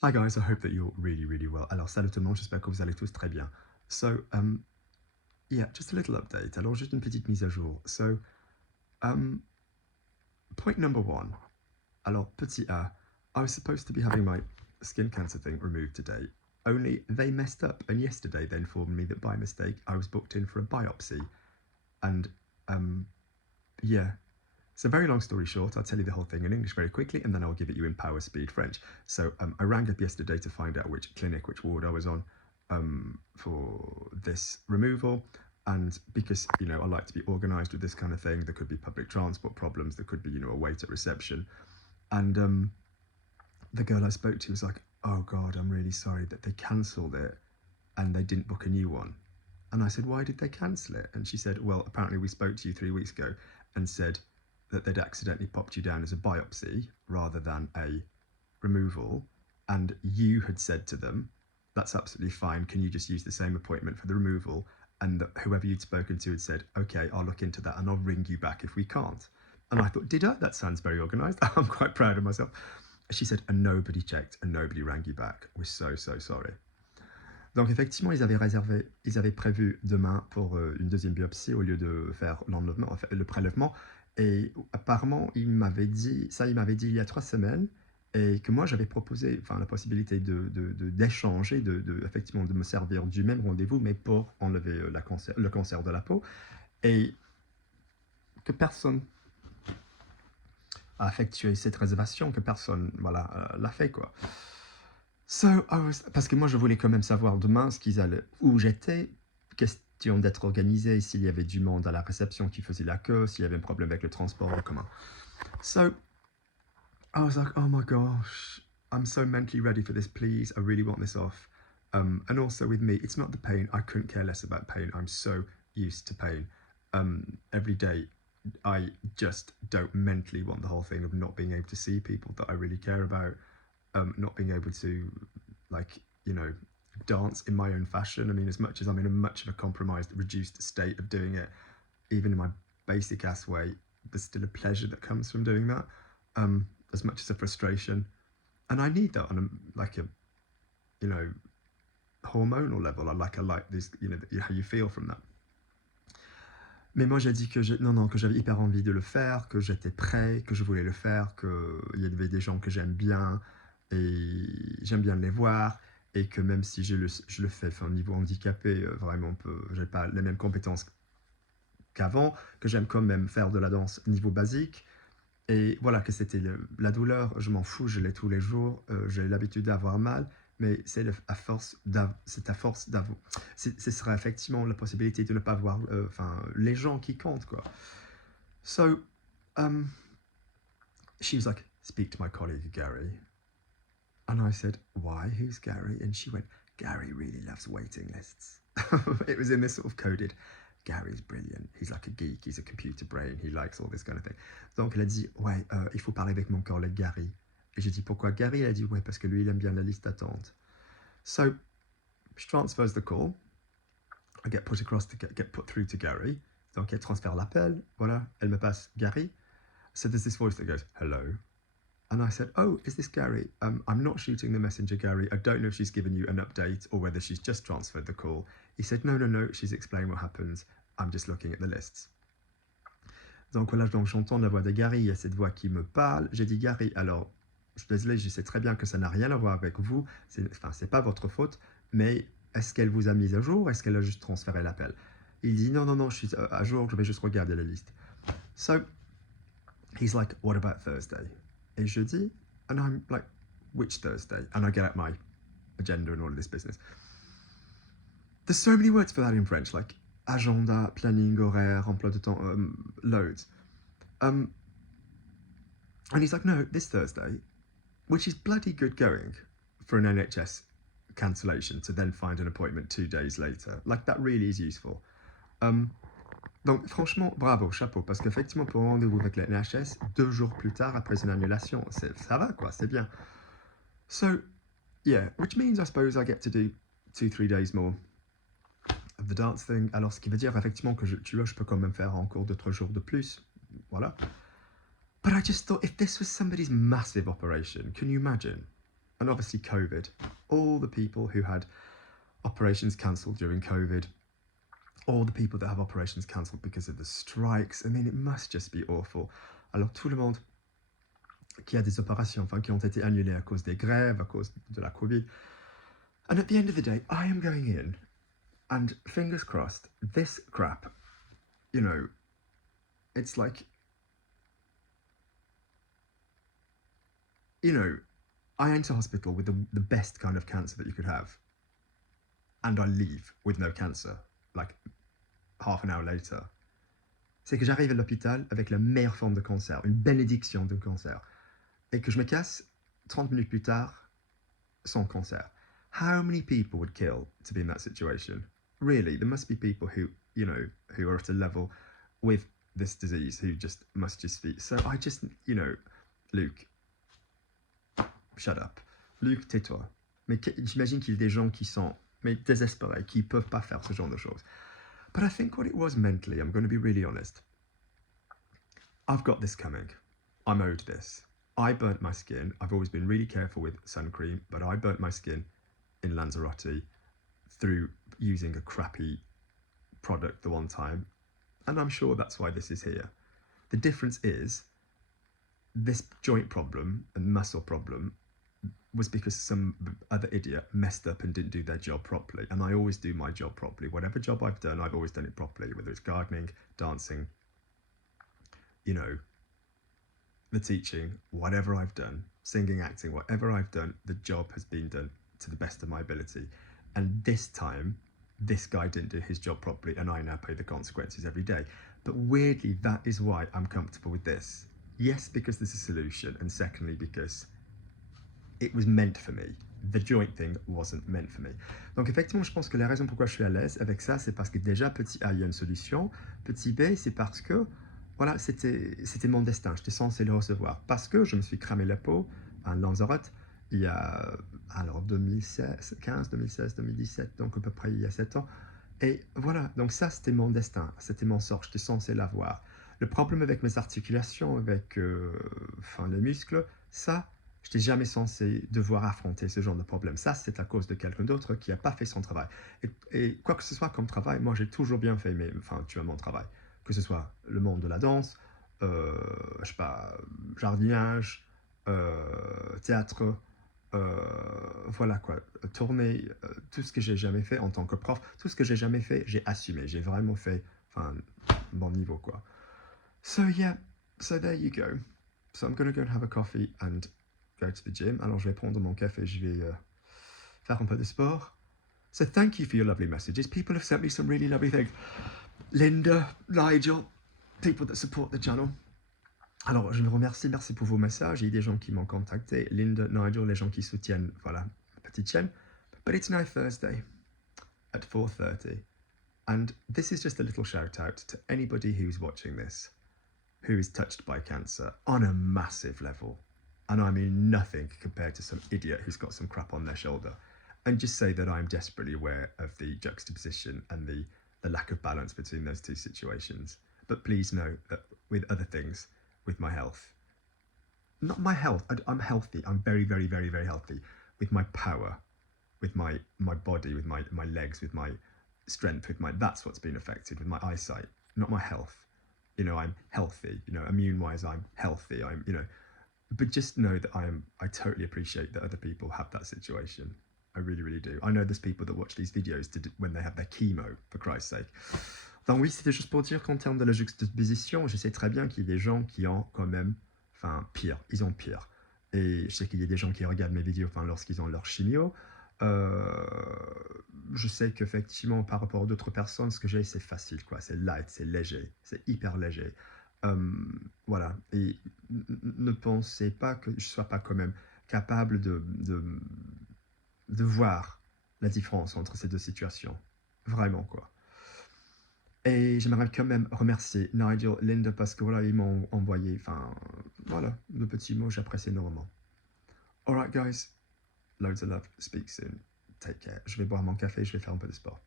Hi guys, I hope that you're really, really well. Alors, salut tout le monde, j'espère que vous allez tous très bien. So, yeah, just a little update. Alors, juste une petite mise à jour. So, um, point number one. Alors, petit A, I was supposed to be having my skin cancer thing removed today, only they messed up, and yesterday they informed me that by mistake I was booked in for a biopsy. And, yeah. So, very long story short, I'll tell you the whole thing in English very quickly, and then I'll give it you in power speed French. So, I rang up yesterday to find out which clinic, which ward I was on for this removal. And because, I like to be organised with this kind of thing, there could be public transport problems, there could be, a wait at reception. And the girl I spoke to was like, oh God, I'm really sorry that they cancelled it and they didn't book a new one. And I said, why did they cancel it? And she said, well, apparently we spoke to you 3 weeks ago and said that they'd accidentally popped you down as a biopsy rather than a removal. And you had said to them, that's absolutely fine. Can you just use the same appointment for the removal? And that whoever you'd spoken to had said, okay, I'll look into that and I'll ring you back if we can't. And I thought, did I? That sounds very organised. I'm quite proud of myself. She said, and nobody checked and nobody rang you back. We're so, so sorry. Donc effectivement, ils avaient prévu demain pour une deuxième biopsie au lieu de faire l'enlèvement, enfin, le prélèvement. Et apparemment, il m'avait dit il y a 3 semaines, et que moi j'avais proposé, enfin, la possibilité d'échanger, effectivement, de me servir du même rendez-vous, mais pour enlever le cancer de la peau, et que personne a effectué cette réservation, que personne, voilà, l'a fait, quoi. Parce que moi, je voulais quand même savoir demain où j'étais, question d'être organisé, s'il y avait du monde à la réception qui faisait la queue, s'il y avait un problème avec le transport en commun. So, I was like, oh my gosh, I'm so mentally ready for this, please, I really want this off. And also with me, it's not the pain, I couldn't care less about pain, I'm so used to pain. Every day, I just don't mentally want the whole thing of not being able to see people that I really care about, not being able to, like, dance in my own fashion. I mean, as much as I'm in a much of a compromised, reduced state of doing it, even in my basic ass way, there's still a pleasure that comes from doing that, as much as a frustration. And I need that on a hormonal level. I like this, how you feel from that. Mais moi, j'ai dit que non, que j'avais hyper envie de le faire, que j'étais prêt, que je voulais le faire, qu'il y avait des gens que j'aime bien et j'aime bien les voir, et que même si je le fais, enfin, au niveau handicapé, vraiment, j'ai pas les mêmes compétences qu'avant, que j'aime quand même faire de la danse niveau basique. Et voilà, que c'était la douleur, je m'en fous, je l'ai tous les jours, j'ai l'habitude d'avoir mal, mais c'est à force d'avoir. Ce serait effectivement la possibilité de ne pas voir les gens qui comptent, quoi. So, um, she was like, speak to my colleague Gary. And I said, why? Who's Gary? And she went, Gary really loves waiting lists. It was in this sort of coded, Gary's brilliant, he's like a geek, he's a computer brain, he likes all this kind of thing. Donc elle a dit, ouais, il faut parler avec mon collègue Gary. Et j'ai dit, pourquoi Gary? Elle a dit, ouais, parce que lui, il aime bien la liste d'attente. So, she transfers the call. I get put through to Gary. Donc elle transfère l'appel, voilà, elle me passe Gary. So there's this voice that goes, hello. And I said, oh, is this Gary? I'm not shooting the messenger, Gary. I don't know if she's given you an update or whether she's just transferred the call. He said, no, she's explained what happens. I'm just looking at the lists. Donc voilà, donc j'entends la voix de Gary, il y a cette voix qui me parle. J'ai dit, Gary, alors, je suis désolé, je sais très bien que ça n'a rien à voir avec vous. C'est pas votre faute, mais est-ce qu'elle vous a mis à jour? Est-ce qu'elle a juste transféré l'appel? Il dit, non, je suis à jour, je vais juste regarder la liste. So, he's like, what about Thursday? Et je dis, and I'm like, which Thursday? And I get out my agenda and all of this business. There's so many words for that in French, like agenda, planning, horaire, emploi de temps, loads. And he's like, no, this Thursday, which is bloody good going for an NHS cancellation to then find an appointment 2 days later. Like, that really is useful. Donc, franchement, bravo, chapeau, parce qu'effectivement, pour un rendez-vous avec la NHS, 2 jours plus tard, après une annulation, ça va, quoi, c'est bien. So, yeah, which means, I suppose, I get to do 2-3 days more of the dance thing. Alors, ce qui veut dire, effectivement, que je peux quand même faire encore 2-3 jours de plus, voilà. But I just thought, if this was somebody's massive operation, can you imagine? And obviously COVID, all the people who had operations cancelled during COVID, all the people that have operations cancelled because of the strikes. I mean, it must just be awful. Alors tout le monde qui a des opérations, enfin qui ont été annulées à cause des grèves, à cause de la COVID. And at the end of the day, I am going in, and fingers crossed, this crap, you know, it's like, you know, I enter hospital with the best kind of cancer that you could have, and I leave with no cancer, like half an hour later. C'est que j'arrive à l'hôpital avec la meilleure forme de cancer, une bénédiction de cancer, et que je me casse 30 minutes plus tard sans cancer. How many people would kill to be in that situation? Really, there must be people who, you know, who are at a level with this disease who just must just be. So I just, you know, Luke, shut up. Luke, tais-toi. Mais j'imagine qu'il y a des gens qui sont mais désespérés, qui peuvent pas faire ce genre de choses. But I think what it was mentally, I'm going to be really honest. I've got this coming. I'm owed this. I burnt my skin. I've always been really careful with sun cream, but I burnt my skin in Lanzarote through using a crappy product the one time, and I'm sure that's why this is here. The difference is this joint problem and muscle problem was because some other idiot messed up and didn't do their job properly, and I always do my job properly. Whatever job I've done, I've always done it properly, whether it's gardening, dancing, you know, the teaching, whatever I've done, singing, acting, whatever I've done, the job has been done to the best of my ability. And this time, this guy didn't do his job properly, and I now pay the consequences every day. But weirdly, that is why I'm comfortable with this. Yes, because there's a solution, and secondly, because it was meant for me. The joint thing wasn't meant for me. Donc effectivement, je pense que la raison pourquoi je suis à l'aise avec ça, c'est parce que déjà, petit A, il y a une solution. Petit B, c'est parce que, voilà, c'était mon destin. J'étais censé le recevoir. Parce que je me suis cramé la peau à Lanzarote il y a, alors 2016, 15, 2016, 2017, donc à peu près il y a 7 ans. Et voilà, donc ça, c'était mon destin. C'était mon sort. J'étais censé l'avoir. Le problème avec mes articulations, avec enfin, les muscles, ça, je n'étais jamais censé devoir affronter ce genre de problème. Ça, c'est à cause de quelqu'un d'autre qui n'a pas fait son travail. Et quoi que ce soit comme travail, moi, j'ai toujours bien fait enfin, tu vois, mon travail. Que ce soit le monde de la danse, je sais pas, jardinage, théâtre, voilà quoi, tourner, tout ce que j'ai jamais fait en tant que prof, tout ce que j'ai jamais fait, j'ai assumé. J'ai vraiment fait, enfin, bon niveau quoi. So yeah, so there you go. So I'm gonna go and have a coffee and go to the gym. Alors je vais prendre mon café, je vais faire un peu de sport. So thank you for your lovely messages. People have sent me some really lovely things. Linda, Nigel, people that support the channel. Alors je me remercie, merci pour vos messages. Il y a des gens qui m'ont contacté. Linda, Nigel, les gens qui soutiennent, voilà, ma petite chaîne. But it's now Thursday at 4:30. And this is just a little shout out to anybody who's watching this, who is touched by cancer on a massive level. And I mean nothing compared to some idiot who's got some crap on their shoulder. And just say that I'm desperately aware of the juxtaposition and the lack of balance between those two situations. But please know that with other things, with my health, not my health, I'm healthy. I'm very, very, very, very healthy. With my power, with my body, with my legs, with my strength, with my, that's what's been affected, with my eyesight, not my health. You know, I'm healthy, you know, immune wise, I'm healthy, I'm, you know, but just know that I totally appreciate that other people have that situation. I really, really do. I know there's people that watch these videos when they have their chemo, for Christ's sake. Donc oui, c'était juste pour dire qu'en termes de la juxtaposition, je sais très bien qu'il y a des gens qui ont quand même, enfin, pire, ils ont pire. Et je sais qu'il y a des gens qui regardent mes vidéos, enfin, lorsqu'ils ont leur chimio. Je sais qu'effectivement, par rapport à d'autres personnes, ce que j'ai, c'est facile, quoi. C'est light, c'est léger, c'est hyper léger. Voilà. Et ne pensez pas que je ne sois pas quand même capable de voir la différence entre ces deux situations. Vraiment, quoi. Et j'aimerais quand même remercier Nigel, Linda, parce que voilà, ils m'ont envoyé, enfin, voilà, de petits mots, j'apprécie énormément. Alright, guys. Loads of love. Speak soon. Take care. Je vais boire mon café, je vais faire un peu de sport.